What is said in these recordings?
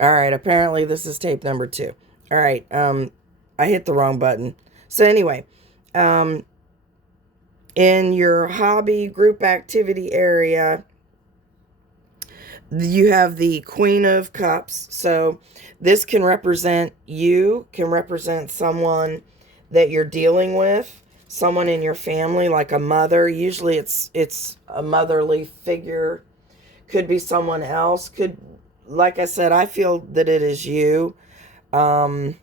All right, apparently this is tape number 2. All right, I hit the wrong button. So anyway, um, in your hobby group activity area, you have the Queen of Cups. So this can represent you, can represent someone that you're dealing with, someone in your family, like a mother. Usually it's a motherly figure. Could be someone else. Could, like I said, I feel that it is you. Um,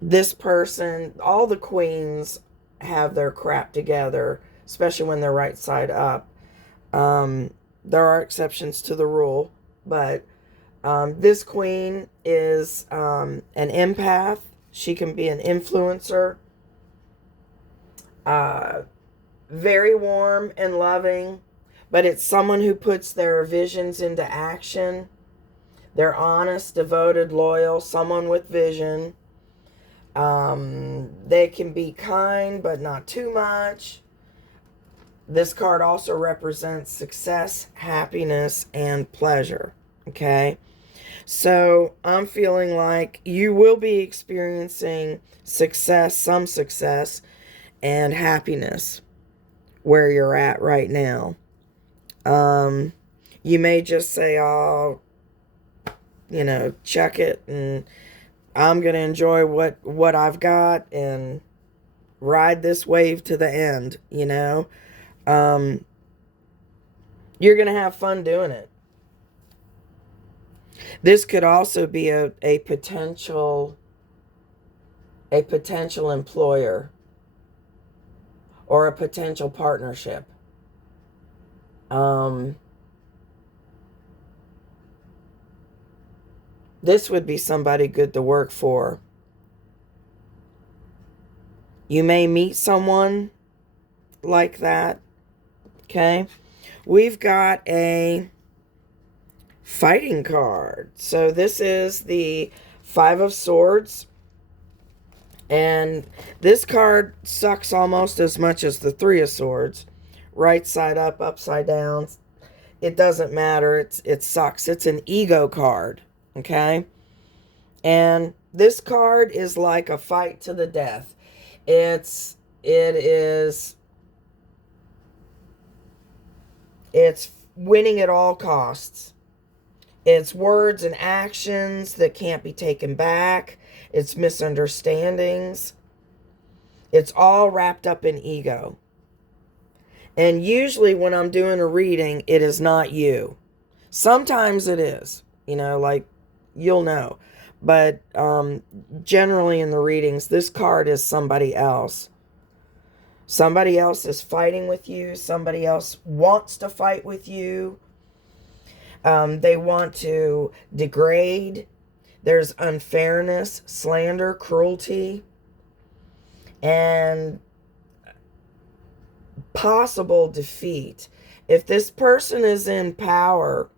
this person, all the queens have their crap together, especially when they're right side up. There are exceptions to the rule, but this queen is an empath. She can be an influencer, uh, very warm and loving, but it's someone who puts their visions into action. They're honest, devoted, loyal, someone with vision. They can be kind, but not too much. This card also represents success, happiness, and pleasure. Okay? So I'm feeling like you will be experiencing success, some success, and happiness where you're at right now. Um, you may just say, oh, check it, and I'm going to enjoy what I've got and ride this wave to the end. Um, you're going to have fun doing it. This could also be a potential employer or a potential partnership. This would be somebody good to work for. You may meet someone like that. Okay. We've got a fighting card. So this is the Five of Swords. And this card sucks almost as much as the Three of Swords. Right side up, upside down. It doesn't matter. It sucks. It's an ego card. Okay? And this card is like a fight to the death. It is it's winning at all costs. It's words and actions that can't be taken back. It's misunderstandings. It's all wrapped up in ego. And usually when I'm doing a reading, it is not you. Sometimes it is, like you'll know. But generally in the readings, this card is somebody else. Somebody else is fighting with you. Somebody else wants to fight with you. They want to degrade. There's unfairness, slander, cruelty, and possible defeat. If this person is in power,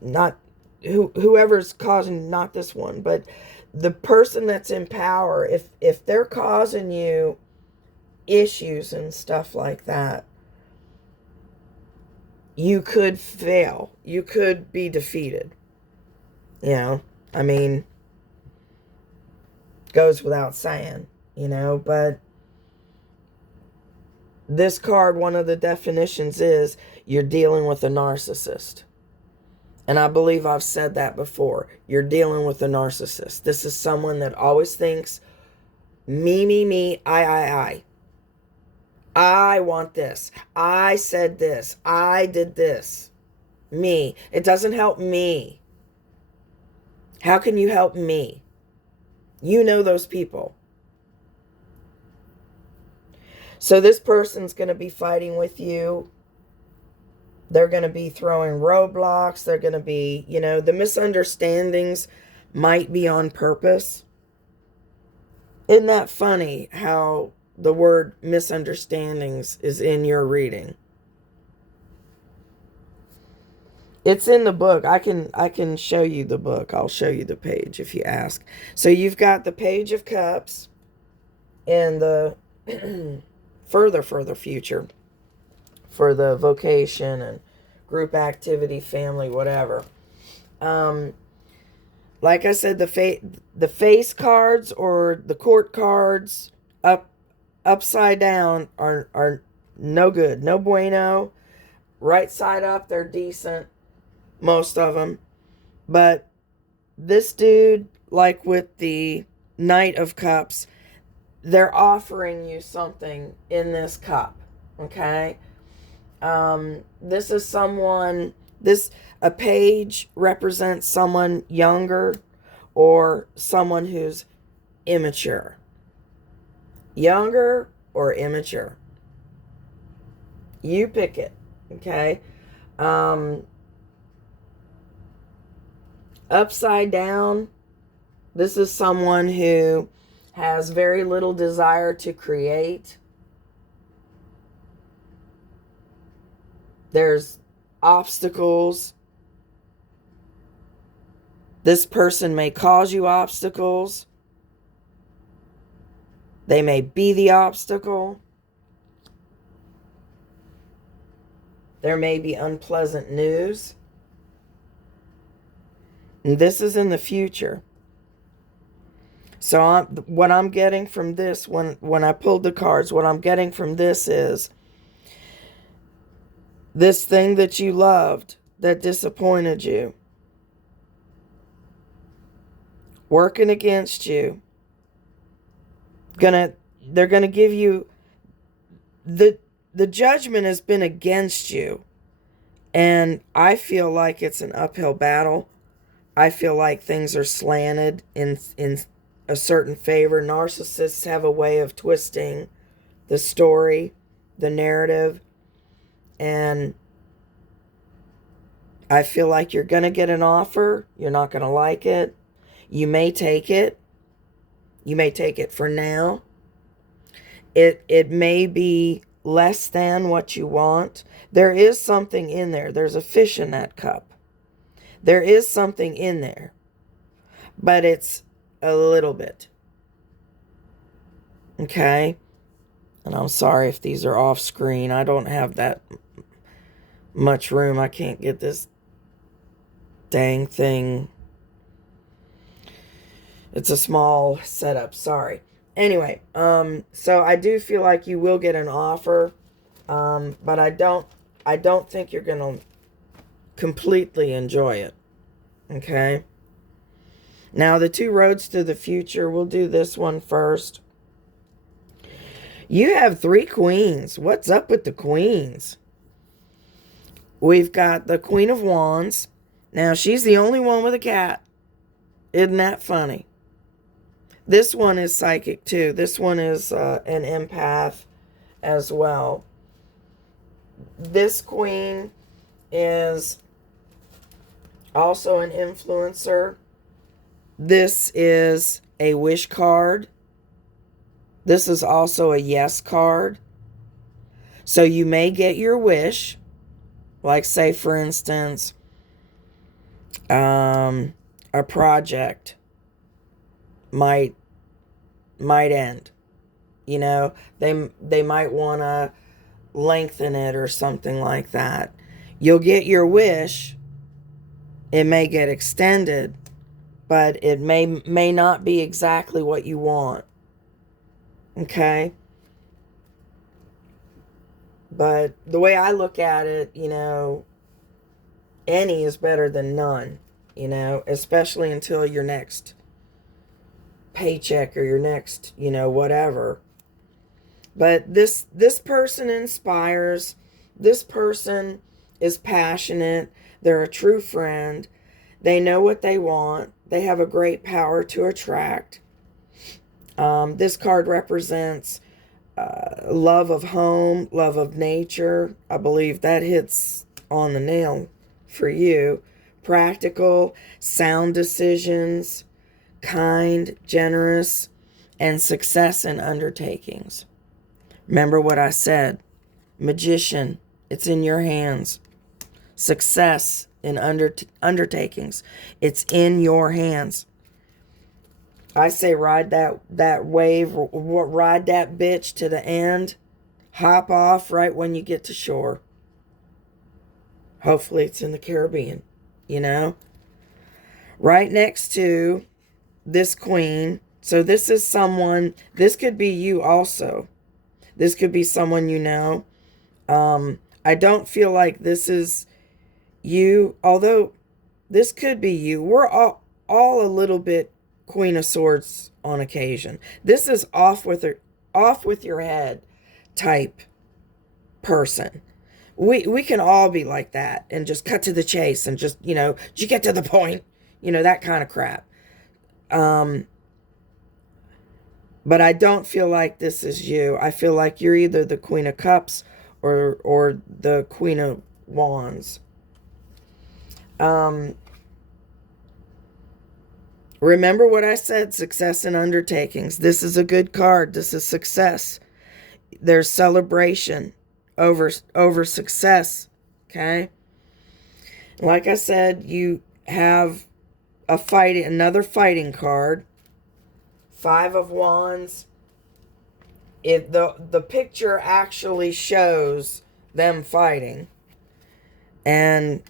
not whoever's causing, not this one, but the person that's in power, if they're causing you issues and stuff like that, you could fail. You could be defeated. I mean, goes without saying, but this card, one of the definitions is you're dealing with a narcissist. And I believe I've said that before. You're dealing with a narcissist. This is someone that always thinks, me, I. I want this. I said this. I did this. Me. It doesn't help me. How can you help me? You know those people. So this person's going to be fighting with you. They're going to be throwing roadblocks. They're going to be, the misunderstandings might be on purpose. Isn't that funny how the word misunderstandings is in your reading? It's in the book. I can show you the book. I'll show you the page if you ask. So you've got the Page of Cups in the further future for the vocation and group activity, family, whatever. Like I said, the face cards or the court cards upside down are no good, no bueno. Right side up, they're decent, most of them. But this dude, like with the Knight of Cups, they're offering you something in this cup, okay? This is someone, a page represents someone younger or someone who's immature. Younger or immature. You pick it, okay? Upside down, this is someone who has very little desire to create. There's obstacles. This person may cause you obstacles. They may be the obstacle. There may be unpleasant news. And this is in the future. So what I'm getting from this, when I pulled the cards, what I'm getting from this is this thing that you loved that disappointed you, working against you, they're gonna give you the judgment has been against you, and I feel like it's an uphill battle. I feel like things are slanted in a certain favor. Narcissists have a way of twisting the story, the narrative, and I feel like you're going to get an offer. You're not going to like it. You may take it. You may take it for now. It may be less than what you want. There is something in there. There's a fish in that cup. There is something in there, but it's a little bit. Okay? And I'm sorry if these are off screen. I don't have that much room. I can't get this dang thing. It's a small setup. Sorry. Anyway, so I do feel like you will get an offer, but I don't think you're going to completely enjoy it. Okay? Now, the two roads to the future, we'll do this one first. You have 3 queens. What's up with the queens? We've got the Queen of Wands. Now, she's the only one with a cat. Isn't that funny? This one is psychic, too. This one is an empath as well. This queen is also an influencer. This is a wish card. This is also a yes card. So you may get your wish. Like, say, for instance, a project might end. You know, they might want to lengthen it or something like that. You'll get your wish. It may get extended, but it may not be exactly what you want. Okay? But the way I look at it, you know, any is better than none, you know, especially until your next paycheck or your next, you know, whatever. But this person inspires. This person is passionate. They're a true friend. They know what they want. They have a great power to attract. This card represents love of home, love of nature. I believe that hits on the nail for you. Practical, sound decisions, kind, generous, and success in undertakings. Remember what I said. Magician, it's in your hands. Success in undertakings, it's in your hands. I say ride that wave, ride that bitch to the end. Hop off right when you get to shore. Hopefully it's in the Caribbean, you know. Right next to this queen. So this is someone, this could be you also. This could be someone you know. I don't feel like this is you, although this could be you. We're all a little bit Queen of Swords on occasion. This is off with your head type person. We can all be like that and just cut to the chase and just, you know, you get to the point, you know, that kind of crap. But I don't feel like this is you. I feel like you're either the Queen of Cups or the Queen of Wands. Remember what I said, success in undertakings. This is a good card. This is success. There's celebration over success, okay? Like I said, you have another fighting card. 5 of Wands. The picture actually shows them fighting. And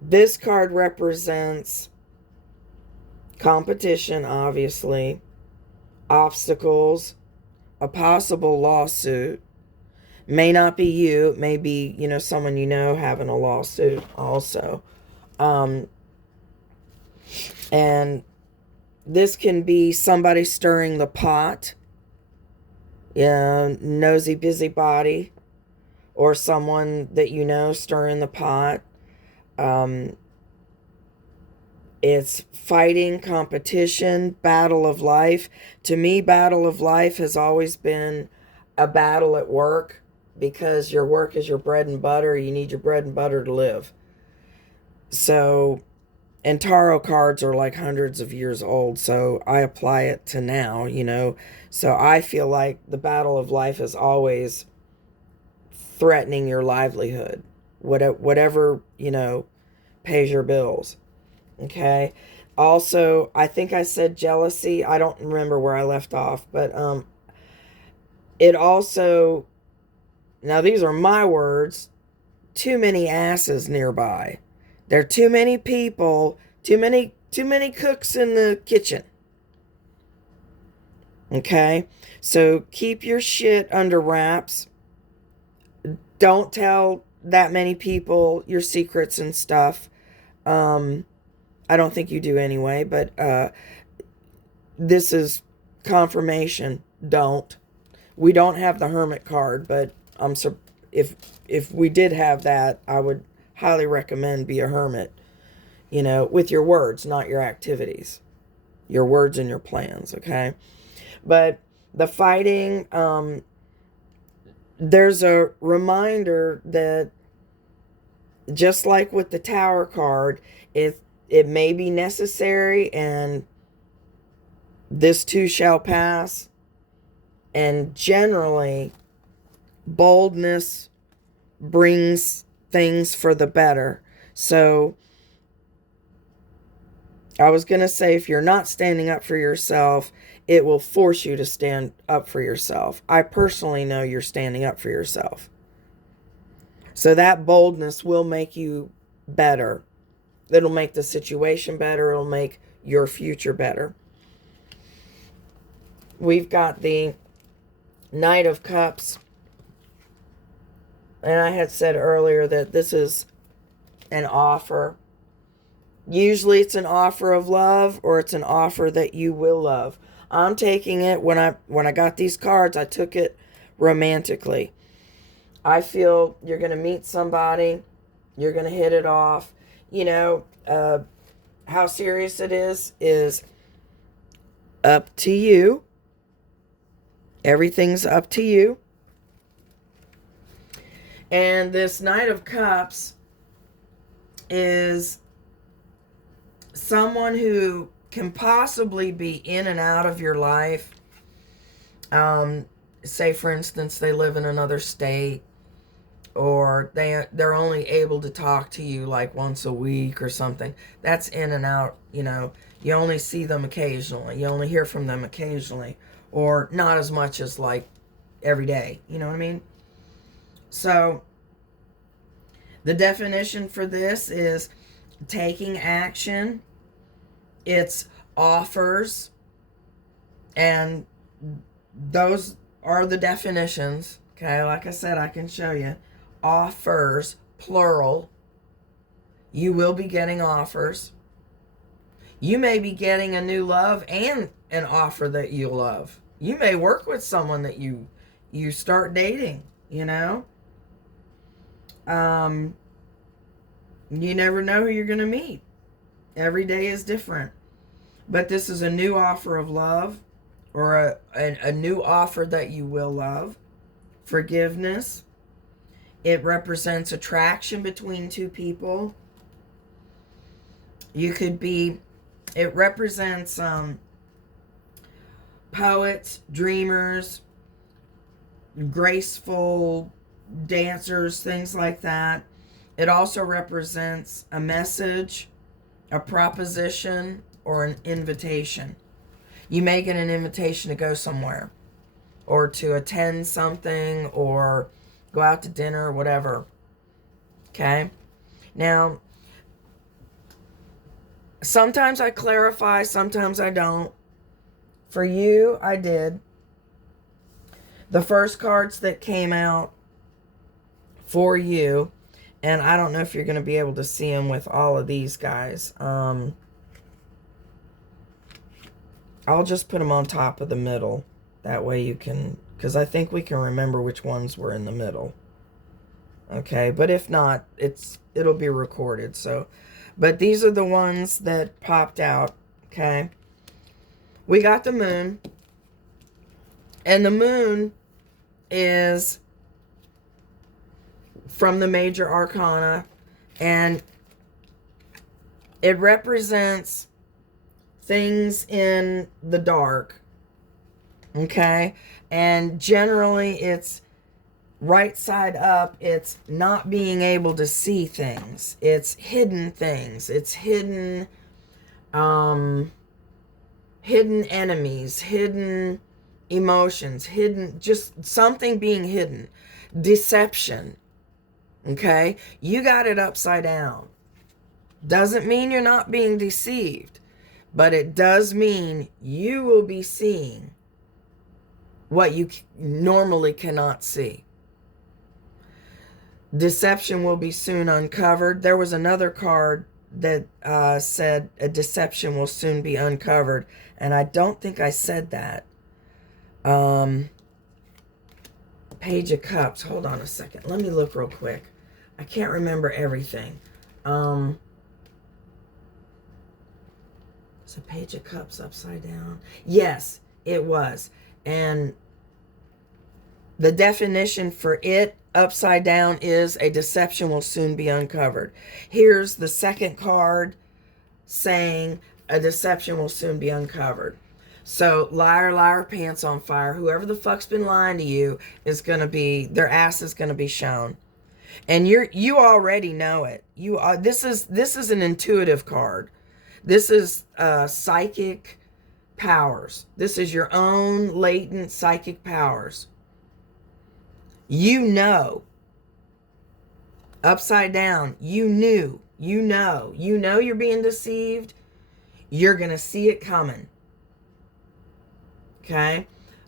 this card represents competition, obviously, obstacles, a possible lawsuit. May not be you. It may be, you know, someone you know having a lawsuit also. And this can be somebody stirring the pot. Yeah, nosy busybody. Or someone that you know stirring the pot. It's fighting, competition, battle of life. To me, battle of life has always been a battle at work, because your work is your bread and butter. You need your bread and butter to live. So, and tarot cards are like hundreds of years old, so I apply it to now, you know. So I feel like the battle of life is always threatening your livelihood. Whatever, you know, pays your bills. Okay. Also, I think I said jealousy. I don't remember where I left off, but it also, now these are my words, too many asses nearby. There are too many people, too many cooks in the kitchen. Okay? So keep your shit under wraps. Don't tell that many people your secrets and stuff. I don't think you do anyway, but this is confirmation. Don't. We don't have the Hermit card, but if we did have that, I would highly recommend be a hermit, you know, with your words, not your activities. Your words and your plans, okay? But the fighting, there's a reminder that just like with the Tower card, it may be necessary, and this too shall pass. And generally, boldness brings things for the better. So I was going to say, if you're not standing up for yourself, it will force you to stand up for yourself. I personally know you're standing up for yourself. So that boldness will make you better. It'll make the situation better. It'll make your future better. We've got the Knight of Cups. And I had said earlier that this is an offer. Usually it's an offer of love, or it's an offer that you will love. I'm taking it, when I got these cards, I took it romantically. I feel you're going to meet somebody. You're going to hit it off. You know, how serious it is up to you. Everything's up to you. And this Knight of Cups is someone who can possibly be in and out of your life. Say, for instance, they live in another state, or they're only able to talk to you like once a week or something. That's in and out, you know. You only see them occasionally. You only hear from them occasionally, or not as much as like every day. You know what I mean? So the definition for this is taking action. It's offers, and those are the definitions. Okay, like I said, I can show you. Offers, plural. You will be getting offers. You may be getting a new love and an offer that you love. You may work with someone that you start dating, you know. You never know who you're going to meet. Every day is different. But this is a new offer of love, or a new offer that you will love. Forgiveness. It represents attraction between two people. You could be, it represents poets, dreamers, graceful dancers, things like that. It also represents a message, a proposition, or an invitation. You may get an invitation to go somewhere, or to attend something, or go out to dinner, or whatever. Okay? Now, sometimes I clarify, sometimes I don't. For you, I did. The first cards that came out for you, and I don't know if you're going to be able to see them with all of these guys. I'll just put them on top of the middle. That way you can, because I think we can remember which ones were in the middle. Okay, but if not, it'll be recorded. So, but these are the ones that popped out. Okay, we got the moon, and the moon is from the major arcana, and it represents things in the dark. Okay, and generally it's right side up. It's not being able to see things. It's hidden things. It's hidden hidden enemies, hidden emotions, hidden, just something being hidden. Deception. Okay, you got it upside down. Doesn't mean you're not being deceived, but it does mean you will be seeing what you normally cannot see. Deception will be soon uncovered. There was another card that said a deception will soon be uncovered, and I don't think I said that. Page of Cups. Hold on a second. Let me look real quick. I can't remember everything. Is a Page of Cups upside down? Yes, it was. And the definition for it upside down is a deception will soon be uncovered. Here's the second card saying a deception will soon be uncovered. So, liar, liar, pants on fire. Whoever the fuck's been lying to you is going to be, their ass is going to be shown. And you already know it. This is an intuitive card. This is psychic powers. This is your own latent psychic powers. You know. Upside down. You knew. You know you're being deceived. You're going to see it coming. Okay?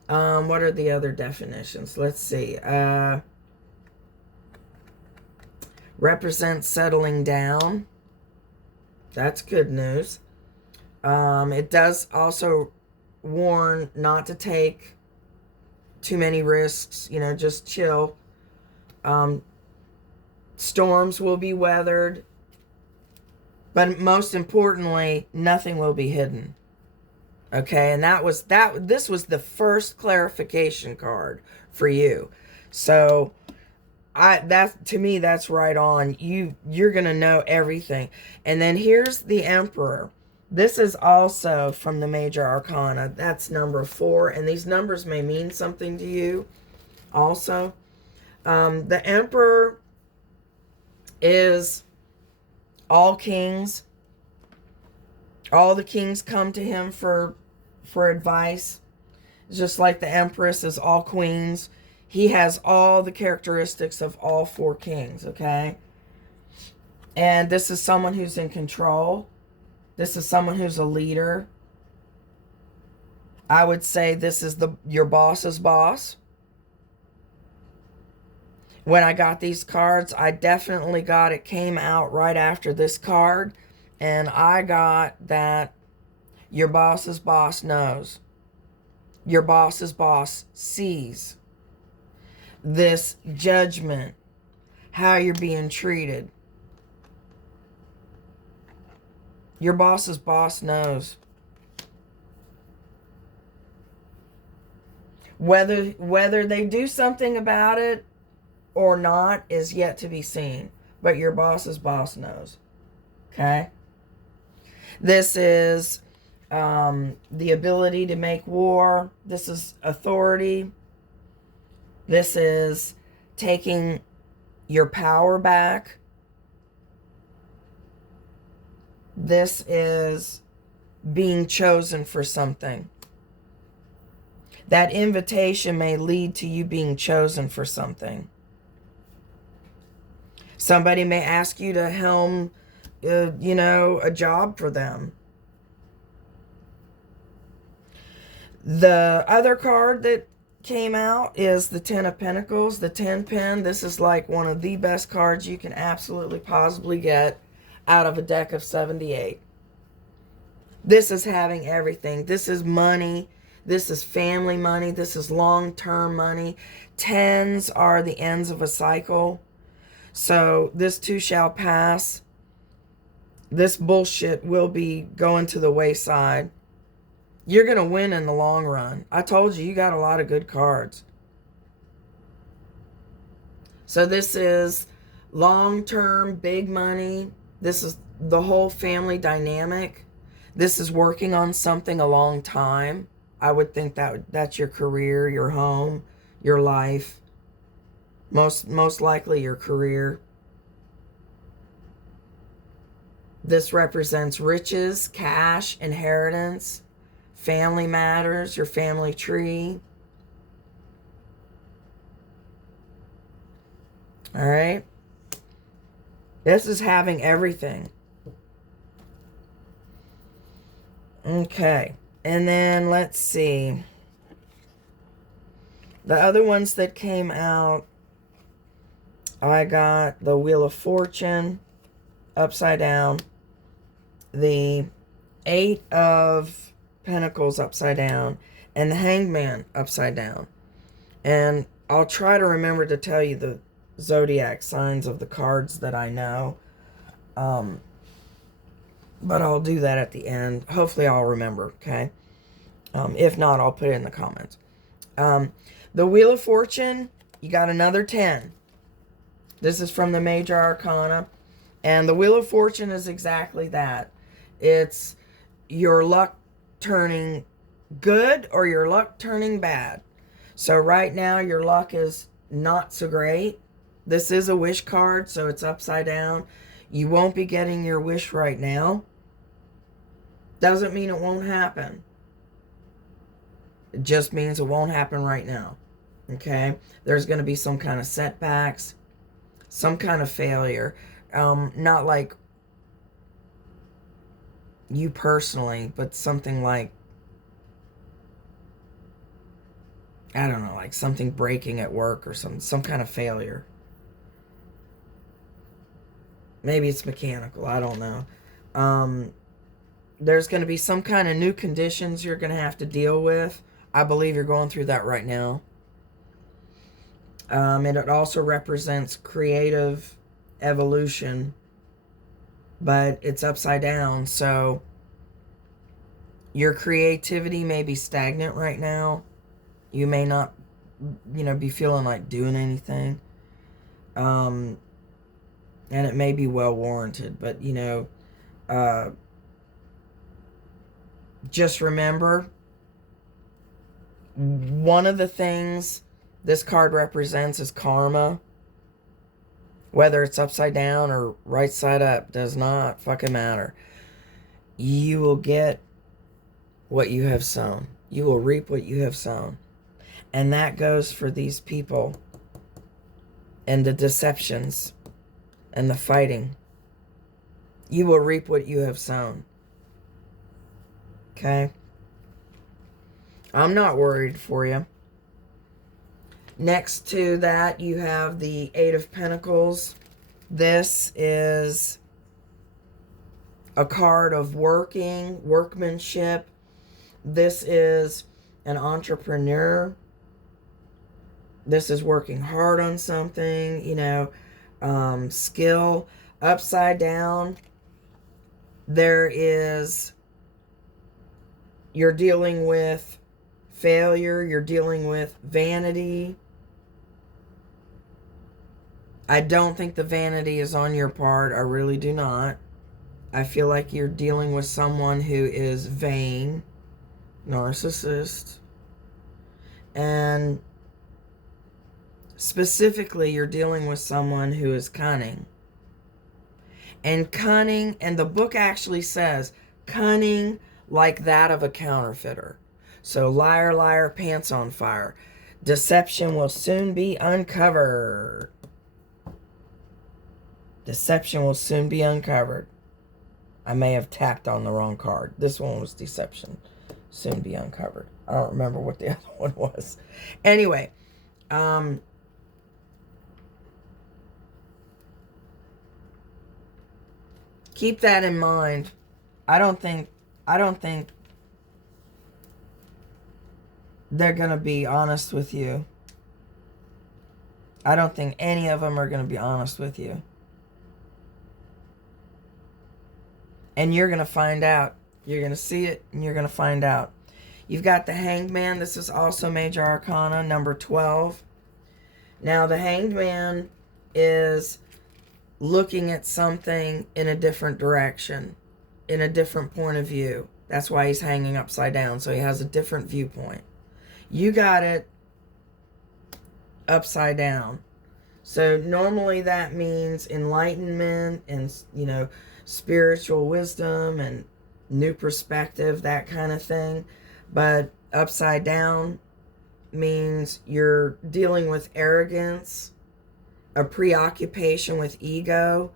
What are the other definitions? Let's see. Represents settling down. That's good news. It does also warn not to take too many risks. You know, just chill. Storms will be weathered. But most importantly, nothing will be hidden. Okay, and this was the first clarification card for you. So to me, that's right on. You're gonna know everything. And then here's the Emperor. This is also from the major arcana. That's number 4, and these numbers may mean something to you also. The Emperor is all kings. All the kings come to him for advice. Just like the Empress is all queens. He has all the characteristics of all 4 kings, okay? And this is someone who's in control. This is someone who's a leader. I would say this is your boss's boss. When I got these cards, I definitely got, it came out right after this card, and I got that your boss's boss knows. Your boss's boss sees this judgment, how you're being treated. Your boss's boss knows. Whether they do something about it or not is yet to be seen. But your boss's boss knows. Okay? This is the ability to make war. This is authority. This is taking your power back. This is being chosen for something. That invitation may lead to you being chosen for something. Somebody may ask you to helm, a job for them. The other card that came out is the 10 of Pentacles, the 10 pin. This is like one of the best cards you can absolutely possibly get out of a deck of 78. This is having everything. This is money. This is family money. This is long-term money. 10s are the ends of a cycle. So this too shall pass. This bullshit will be going to the wayside. You're going to win in the long run. I told you, you got a lot of good cards. So this is long-term, big money. This is the whole family dynamic. This is working on something a long time. I would think that's your career, your home, your life. Most likely your career. This represents riches, cash, inheritance, family matters, your family tree. All right? This is having everything. Okay. And then let's see. The other ones that came out, I got the Wheel of Fortune upside down, the 8 of Pentacles upside down, and the Hangman upside down. And I'll try to remember to tell you the zodiac signs of the cards that I know. But I'll do that at the end. Hopefully I'll remember, okay? If not, I'll put it in the comments. The Wheel of Fortune, you got another 10. This is from the Major Arcana. And the Wheel of Fortune is exactly that. It's your luck turning good or your luck turning bad. So right now your luck is not so great. This is a wish card, so it's upside down. You won't be getting your wish right now. Doesn't mean it won't happen. It just means it won't happen right now. Okay? There's going to be some kind of setbacks, some kind of failure. Not like you personally, but something like, I don't know, like something breaking at work or some kind of failure. Maybe it's mechanical. I don't know. There's going to be some kind of new conditions you're going to have to deal with. I believe you're going through that right now. And it also represents creative evolution, but it's upside down. So your creativity may be stagnant right now. You may not, be feeling like doing anything. And it may be well warranted, but, just remember, one of the things this card represents is karma. Whether it's upside down or right side up, does not fucking matter. You will get what you have sown. You will reap what you have sown. And that goes for these people and the deceptions and the fighting. You will reap what you have sown. Okay? I'm not worried for you. Next to that, you have the Eight of Pentacles. This is a card of workmanship. This is an entrepreneur. This is working hard on something, you know, skill. Upside down, there is, you're dealing with failure. You're dealing with vanity. I don't think the vanity is on your part. I really do not. I feel like you're dealing with someone who is vain, narcissist, and specifically you're dealing with someone who is cunning. And cunning, and the book actually says, cunning like that of a counterfeiter. So liar, liar, pants on fire. Deception will soon be uncovered. Deception will soon be uncovered. I may have tapped on the wrong card. This one was deception. Soon be uncovered. I don't remember what the other one was. Anyway, keep that in mind. I don't think they're going to be honest with you. I don't think any of them are going to be honest with you. And you're going to find out. You're going to see it and you're going to find out. You've got the Hanged Man. This is also Major Arcana, number 12. Now, the Hanged Man is looking at something in a different direction, in a different point of view. That's why he's hanging upside down, so he has a different viewpoint. You got it upside down. So normally that means enlightenment and, you know, spiritual wisdom and new perspective, that kind of thing. But upside down means you're dealing with arrogance, a preoccupation with ego,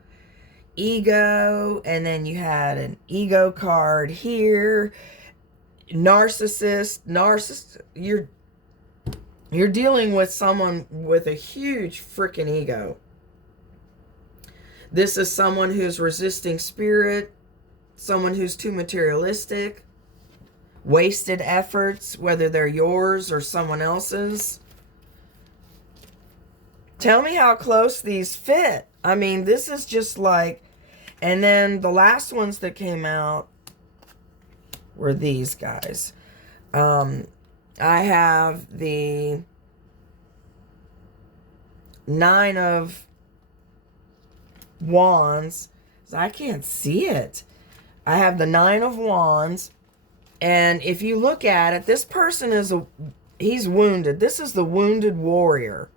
and then you had an ego card here, narcissist. You're dealing with someone with a huge freaking ego. This is someone who's resisting spirit, someone who's too materialistic, wasted efforts, whether they're yours or someone else's. Tell me how close these fit. I mean, this is just like, and then the last ones that came out were these guys. I have the Nine of Wands. I can't see it. I have the Nine of Wands. And if you look at it, this person he's wounded. This is the wounded warrior.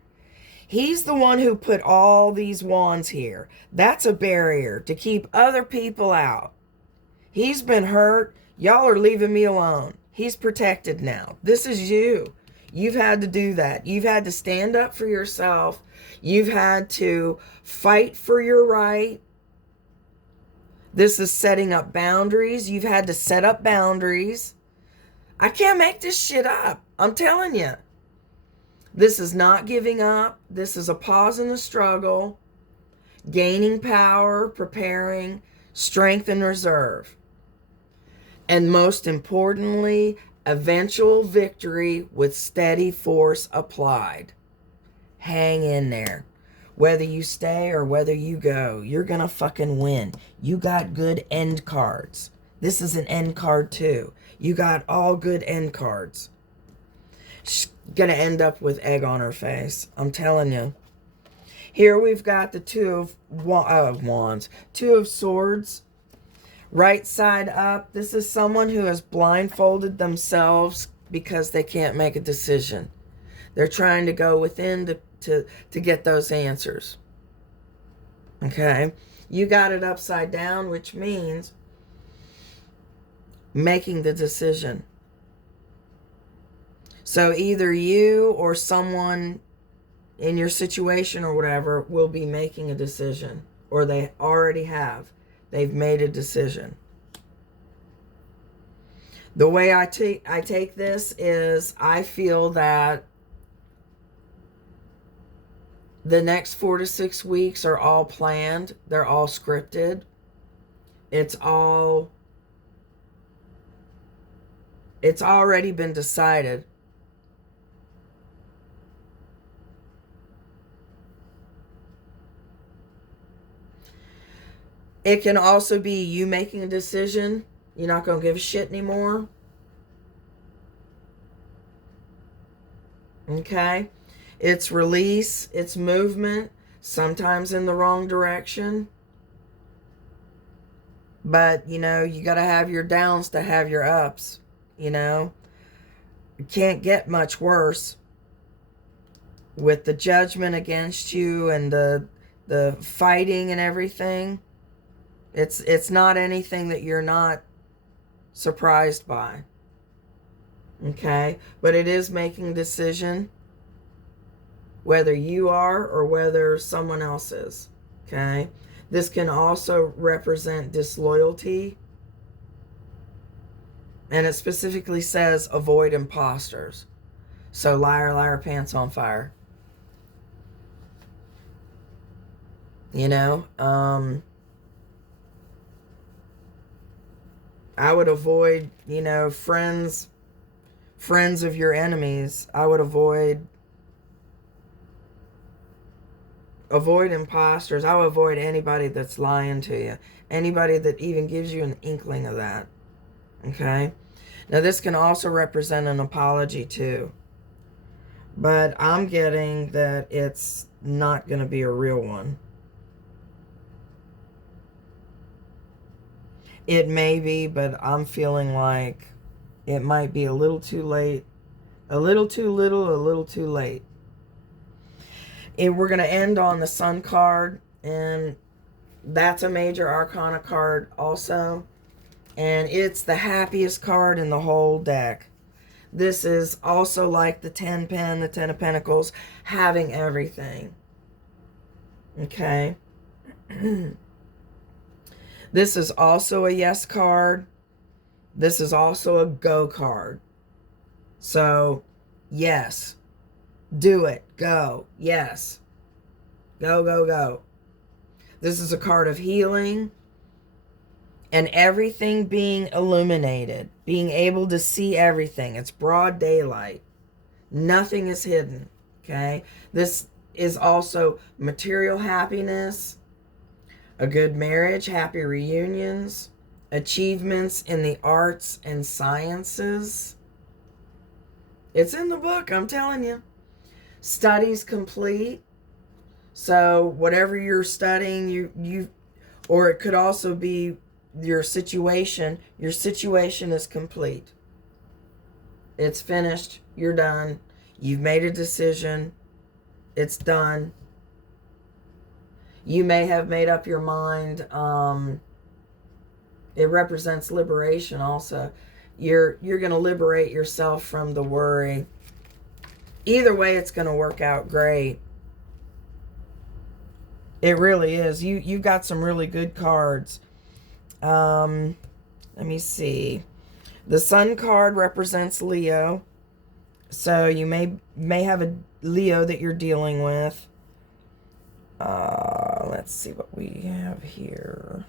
He's the one who put all these wands here. That's a barrier to keep other people out. He's been hurt. Y'all are leaving me alone. He's protected now. This is you. You've had to do that. You've had to stand up for yourself. You've had to fight for your right. This is setting up boundaries. You've had to set up boundaries. I can't make this shit up. I'm telling you. This is not giving up. This is a pause in the struggle. Gaining power, preparing, strength and reserve. And most importantly, eventual victory with steady force applied. Hang in there. Whether you stay or whether you go, you're going to fucking win. You got good end cards. This is an end card too. You got all good end cards. She's going to end up with egg on her face. I'm telling you. Here we've got the Two of Wands. Two of Swords. Right side up. This is someone who has blindfolded themselves because they can't make a decision. They're trying to go within to get those answers. Okay? You got it upside down, which means making the decision. So either you or someone in your situation or whatever will be making a decision, or they already have. They've made a decision. The way I take this is I feel that the next 4 to 6 weeks are all planned. They're all scripted. It's already been decided. It can also be you making a decision. You're not going to give a shit anymore. Okay? It's release, it's movement, sometimes in the wrong direction. But, you know, you got to have your downs to have your ups, you know? It can't get much worse with the judgment against you and the fighting and everything. It's not anything that you're not surprised by. Okay? But it is making a decision, whether you are or whether someone else is. Okay? This can also represent disloyalty. And it specifically says avoid imposters. So liar, liar, pants on fire. You know? I would avoid, you know, friends of your enemies. I would avoid imposters. I would avoid anybody that's lying to you. Anybody that even gives you an inkling of that. Okay? Now this can also represent an apology too. But I'm getting that it's not going to be a real one. It may be, but I'm feeling like it might be a little too late. A little too little, a little too late. We're going to end on the Sun card, and that's a major arcana card also. And it's the happiest card in the whole deck. This is also like the 10 pen, the 10 of Pentacles, having everything. Okay. This is also a yes card. This is also a go card. So, yes. Do it. Go. Yes. Go, go, go. This is a card of healing and everything being illuminated. Being able to see everything. It's broad daylight. Nothing is hidden. Okay? This is also material happiness, a good marriage, happy reunions, achievements in the arts and sciences. It's in the book, I'm telling you. Studies complete. So whatever you're studying, you or it could also be your situation. Your situation is complete. It's finished. You're done. You've made a decision. It's done. You may have made up your mind. It represents liberation also. You're going to liberate yourself from the worry. Either way, it's going to work out great. It really is. You've got some really good cards. Let me see. The Sun card represents Leo. So you may have a Leo that you're dealing with. Let's see what we have here.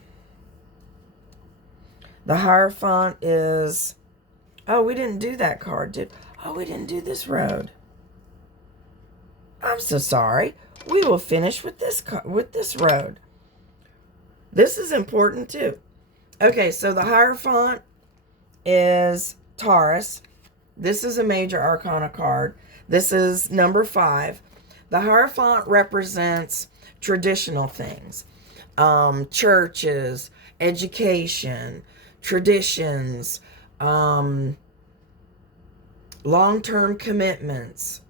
The Hierophant is... Oh, we didn't do that card, Oh, we didn't do this road. I'm so sorry. We will finish with this road. This is important too. Okay, so the Hierophant is Taurus. This is a major arcana card. This is number 5. The Hierophant represents traditional things. Churches, education, traditions, long-term commitments.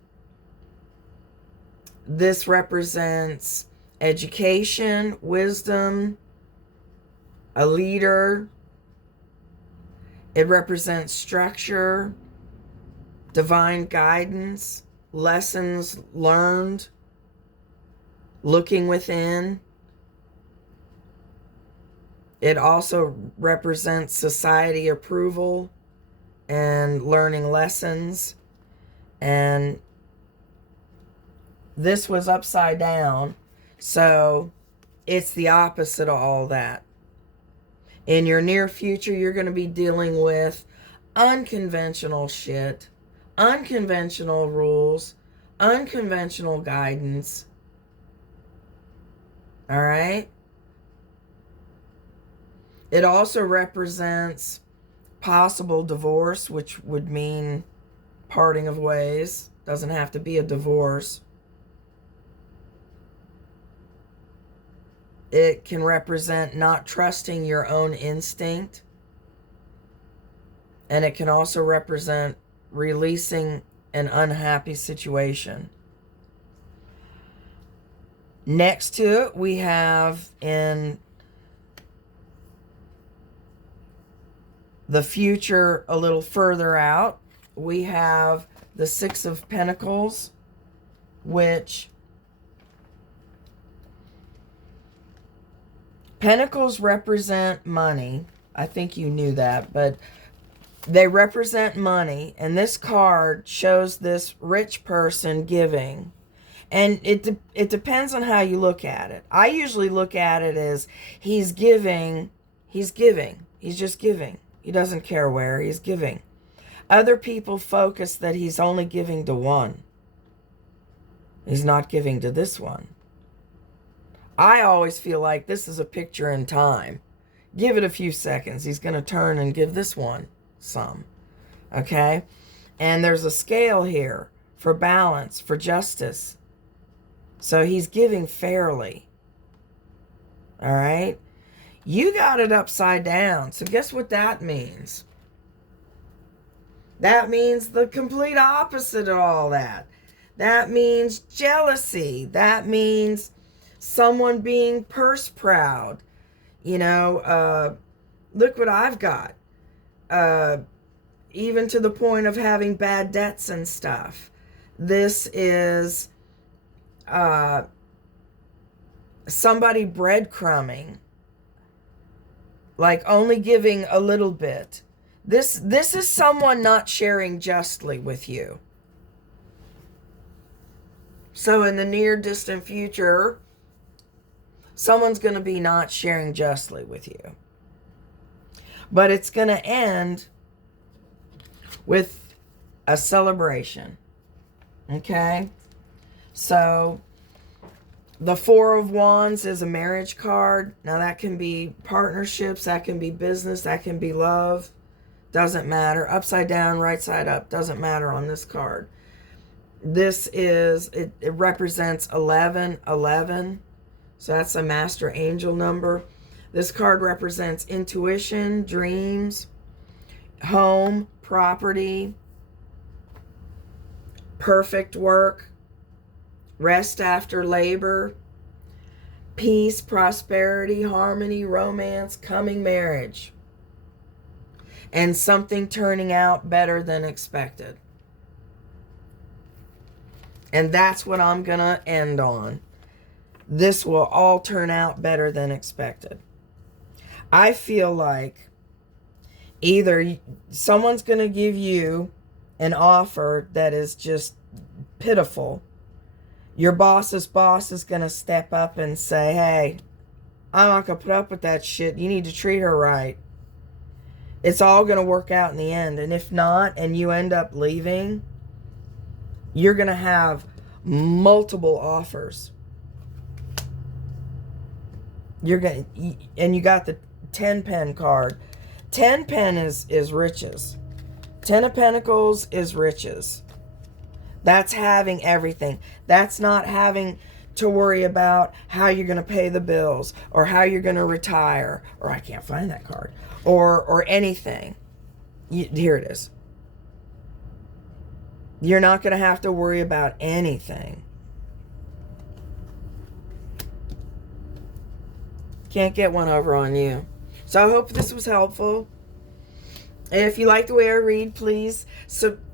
This represents education, wisdom, a leader. It represents structure, divine guidance, lessons learned, looking within. It also represents society approval and learning lessons. And this was upside down, so it's the opposite of all that. In your near future, you're going to be dealing with unconventional shit, unconventional rules, unconventional guidance. All right? It also represents possible divorce, which would mean parting of ways. Doesn't have to be a divorce. It can represent not trusting your own instinct. And it can also represent releasing an unhappy situation. Next to it, we have in the future, a little further out, we have the Six of Pentacles, which Pentacles represent money. I think you knew that, but they represent money. And this card shows this rich person giving. And it depends on how you look at it. I usually look at it as he's giving. He's giving. He's just giving. He doesn't care where. He's giving. Other people focus that he's only giving to one. He's not giving to this one. I always feel like this is a picture in time. Give it a few seconds. He's going to turn and give this one some. Okay? And there's a scale here for balance, for justice. So he's giving fairly. All right? You got it upside down. So guess what that means? That means the complete opposite of all that. That means jealousy. That means someone being purse proud. You know, look what I've got. Even to the point of having bad debts and stuff. This is somebody breadcrumbing. Like only giving a little bit. This is someone not sharing justly with you. So in the near distant future, someone's going to be not sharing justly with you. But it's going to end with a celebration. Okay? So the Four of Wands is a marriage card. Now that can be partnerships, that can be business, that can be love. Doesn't matter. Upside down, right side up. Doesn't matter on this card. This is, it represents 1111. So that's a master angel number. This card represents intuition, dreams, home, property, perfect work, rest after labor, peace, prosperity, harmony, romance, coming marriage, and something turning out better than expected. And that's what I'm going to end on. This will all turn out better than expected. I feel like either someone's going to give you an offer that is just pitiful. Your boss's boss is going to step up and say, hey, I'm not going to put up with that shit. You need to treat her right. It's all going to work out in the end. And if not, and you end up leaving, you're going to have multiple offers. You're going to, and you got the 10 pen card. 10 pen is riches. 10 of Pentacles is riches. That's having everything. That's not having to worry about how you're going to pay the bills or how you're going to retire, or I can't find that card, or anything. Here it is. You're not going to have to worry about anything. Can't get one over on you. So I hope this was helpful. If you like the way I read, please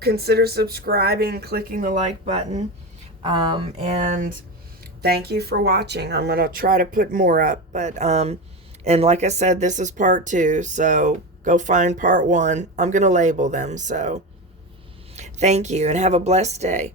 consider subscribing, clicking the like button. And thank you for watching. I'm going to try to put more up. And like I said, this is part 2. So go find part 1. I'm going to label them. So thank you and have a blessed day.